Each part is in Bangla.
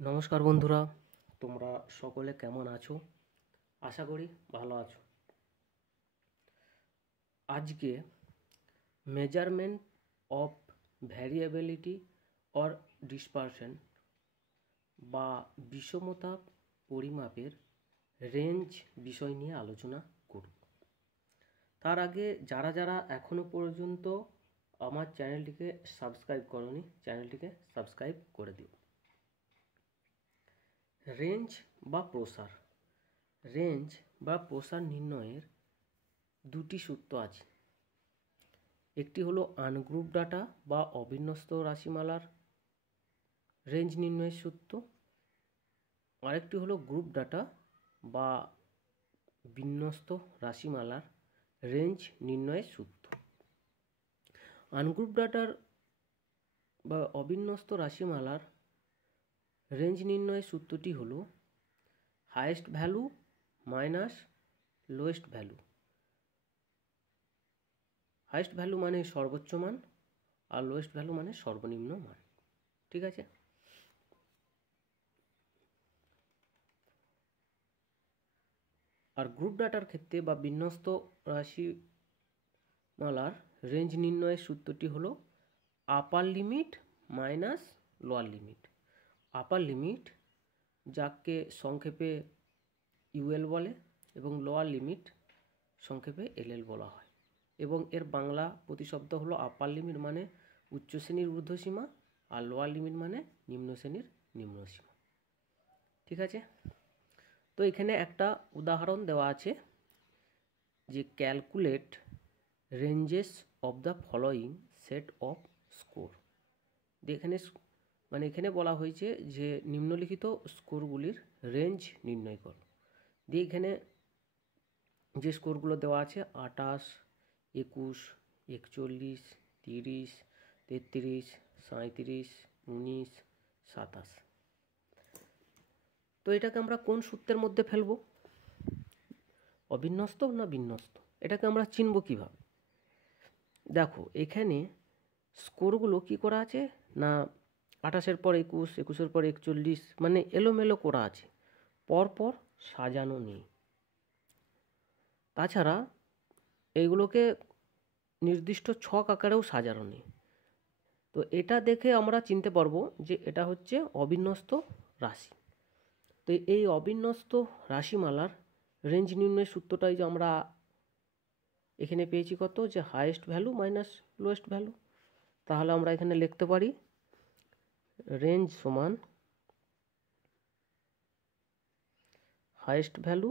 নমস্কার বন্ধুরা, তোমরা সকলে কেমন আছো? আশা করি ভালো আছো। আজকে মেজারমেন্ট অফ ভ্যারিয়েবিলিটি অর ডিসপারশন বা বিষমতা পরিমাপের রেঞ্জ বিষয় নিয়ে আলোচনা করব। তার আগে যারা যারা এখনো পর্যন্ত আমার চ্যানেলটিকে সাবস্ক্রাইব করোনি, চ্যানেলটিকে সাবস্ক্রাইব করে দিও। রেঞ্জ বা প্রসার নির্ণয়ের দুটি সূত্র আছে। একটি হলো আনগ্রুপ ডাটা বা অবিন্যস্ত রাশিমালার রেঞ্জ নির্ণয়ের সূত্র, আরেকটি হলো গ্রুপ ডাটা বা বিন্যস্ত রাশিমালার রেঞ্জ নির্ণয়ের সূত্র। আনগ্রুপ ডাটার বা অবিন্যস্ত রাশিমালার রেঞ্জ নির্ণয়ের সূত্রটি হলো highest value minus lowest value. Highest value মানে সর্বোচ্চ মান আর লোয়েস্ট ভ্যালু মানে সর্বনিম্ন মান। ঠিক আছে। আর গ্রুপ ডাটার ক্ষেত্রে বা বিন্যস্ত রাশিমালার রেঞ্জ নির্ণয়ের সূত্রটি হলো আপার লিমিট মাইনাস লোয়ার লিমিট। আপার লিমিট যাকে সংক্ষেপে ইউএল বলে এবং লোয়ার লিমিট সংক্ষেপে এলএল বলা হয়, এবং এর বাংলা প্রতিশব্দ হলো আপার লিমিট মানে উচ্চ শ্রেণীর ঊর্ধ্বসীমা আর লোয়ার লিমিট মানে নিম্ন শ্রেণীর নিম্নসীমা। ঠিক আছে। তো এখানে একটা উদাহরণ দেওয়া আছে যে calculate ranges of the following set off score. এখানে বলা হয়েছে যে নিম্নলিখিত স্কোরগুলির রেঞ্জ নির্ণয় করো। দিয়ে এখানে যে স্কোরগুলো দেওয়া আছে 28, 21, 41, 30, 33, 37, 19, 27। তো এটাকে আমরা কোন সূত্রের মধ্যে ফেলবো? অবিন্যস্ত না বিন্যস্ত? এটাকে আমরা চিনব কিভাবে? দেখো এখানে স্কোরগুলো কি করা আছে না 28-এর পর 21, 21-এর পর 41, মানে এলোমেলো করা আছে, পরপর সাজানো নেই। তাছাড়া এইগুলোকে নির্দিষ্ট ছক আকারেও সাজানো নেই। তো এটা দেখে আমরা চিনতে পারবো যে এটা হচ্ছে অবিন্যস্ত রাশি। তো এই অবিন্যস্ত রাশিমালার রেঞ্জ নির্ণয়ের সূত্রটাই যে আমরা এখানে পেয়েছি কত, যে highest value minus lowest value. তাহলে আমরা এখানে লিখতে পারি রেঞ্জ সমান highest value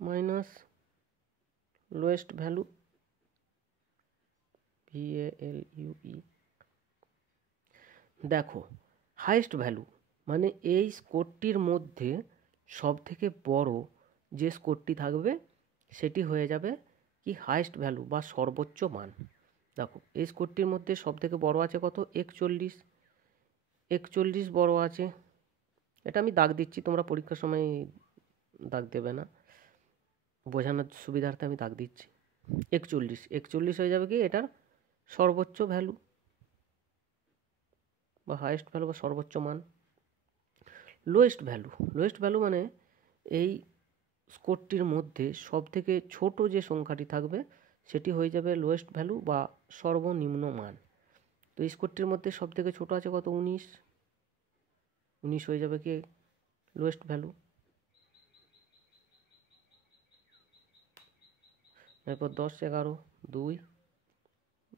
minus lowest value, VALUE। দেখো হাইয়েস্ট ভ্যালু মানে এই স্কোরটির মধ্যে সব থেকে বড় যে স্কোরটি থাকবে সেটি হয়ে যাবে কি হাইয়েস্ট ভ্যালু বা সর্বোচ্চ মান। দেখো এই স্কোরটির মধ্যে সব থেকে বড় আছে কত, 41 বড় আছে। এটা আমি দাগ দিচ্ছি, তোমরা পরীক্ষার সময় দাগ দেবে না, বোঝানোর সুবিধার্থে আমি দাগ দিচ্ছি। 41 হয়ে যাবে কি এটার সর্বোচ্চ ভ্যালু বা হাইয়েস্ট ভ্যালু বা সর্বোচ্চ মান। লোয়েস্ট ভ্যালু মানে এই স্কোরটির মধ্যে সব থেকে ছোট যে সংখ্যাটি থাকবে সেটি হয়ে যাবে লোয়েস্ট ভ্যালু বা সর্বনিম্ন মান। তো এই স্কোরটির মধ্যে সব থেকে ছোট আছে কত, 19 হয়ে যাবে কি লোয়েস্ট ভ্যালু। এরপর 10, 11, 2,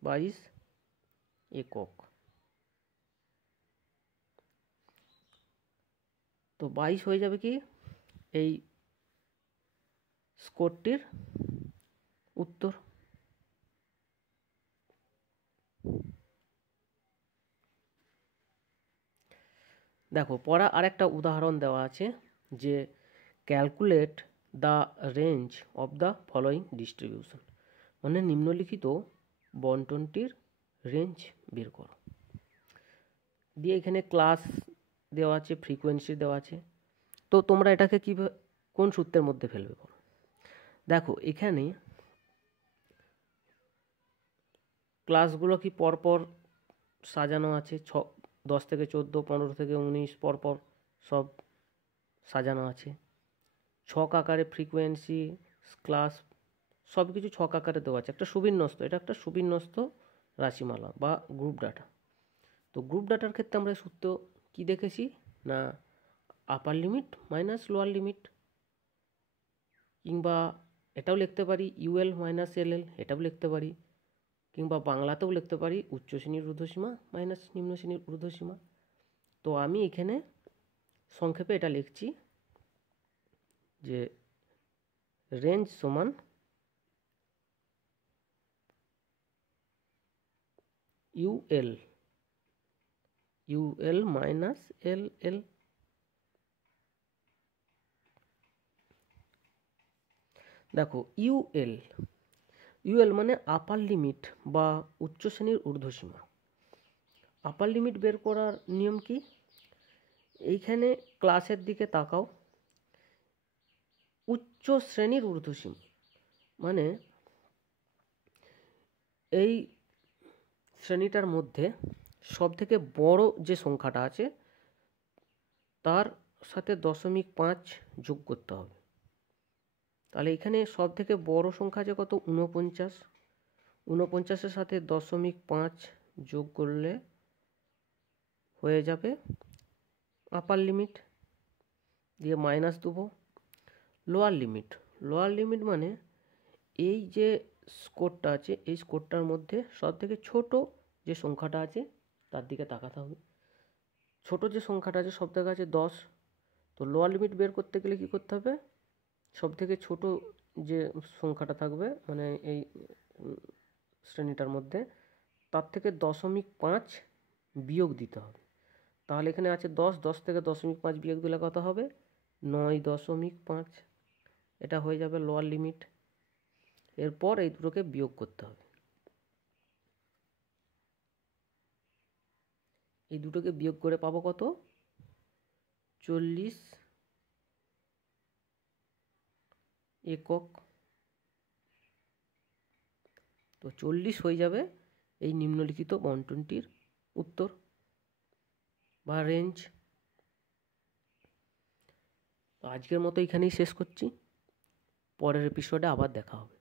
22 একক। তো 22 হয়ে যাবে কি এই স্কোরটির উত্তর। দেখো পড়া আরেকটা উদাহরণ দেওয়া আছে যে calculate the range of the following distribution, মানে নিম্নলিখিত বন্টনটির রেঞ্জ বের করো। দিয়ে এখানে ক্লাস দেওয়া আছে, ফ্রিকোয়েন্সি দেওয়া আছে। তো তোমরা এটাকে কোন সূত্রের মধ্যে ফেলবে বলো? দেখো এখানে ক্লাসগুলো কি পরপর সাজানো আছে, 10 থেকে 14, 15 থেকে 19 পরপর সব সাজানো আছে। ছক আকারে ফ্রিকোয়েন্সি, ক্লাস সব কিছু ছক আকারে দেওয়া আছে। একটা সুবিন্যস্ত, এটা একটা সুবিন্যস্ত রাশিমালা বা গ্রুপ ডাটা। তো গ্রুপ ডাটার ক্ষেত্রে আমরা সূত্র কি দেখেছি না, আপার লিমিট মাইনাস লোয়ার লিমিট, কিংবা এটাও লিখতে পারি ইউএল মাইনাস এলএল, এটাও লিখতে পারি, কিংবা বাংলাতেও লিখতে পারি উচ্চ শ্রেণীর ঊর্ধ্বসীমা মাইনাস নিম্ন শ্রেণীর ঊর্ধ্বসীমা। তো আমি এখানে সংক্ষেপে এটা লিখছি যে রেঞ্জ সমান ইউএল মাইনাস এলএল। দেখো ইউএল মানে আপার লিমিট বা উচ্চ শ্রেণীর ঊর্ধ্বসীমা। আপার লিমিট বের করার নিয়ম কি, এইখানে ক্লাসের দিকে তাকাও, উচ্চ শ্রেণীর ঊর্ধ্বসীমা মানে এই শ্রেণীটার মধ্যে সবথেকে বড় যে সংখ্যাটা আছে তার সাথে 0.5 যোগ করতে হবে। তাহলে এখানে সবথেকে বড় সংখ্যা আছে কত, 49। 49-এর সাথে 0.5 যোগ করলে হয়ে যাবে আপার লিমিট, দিয়ে মাইনাস দেবো লোয়ার লিমিট মানে এই যে স্কোরটা আছে, এই স্কোরটার মধ্যে সবথেকে ছোট যে সংখ্যাটা আছে তার দিকে তাকাতে হবে। ছোট যে সংখ্যাটা আছে সব থেকে আছে 10। তো লোয়ার লিমিট বের করতে গেলে কী করতে হবে, সবথেকে ছোট যে সংখ্যাটা থাকবে মানে এই শ্রেণীটার মধ্যে তার থেকে 0.5 বিয়োগ দিতে হবে। তাহলে এখানে আছে 10 থেকে 0.5 বিয়োগ দিলে কত হবে, 9.5। এটা হয়ে যাবে লোয়ার লিমিট। এরপর এই দুটোকে বিয়োগ করতে হবে, এই দুটোকে বিয়োগ করে পাবো কত, 40 একক। তো 40 হয়ে যাবে এই নিম্নলিখিত বণ্টনটির উত্তর বা রেঞ্জ। তো আজকের মতো এখানেই শেষ করছি, পরের এপিসোডে আবার দেখা হবে।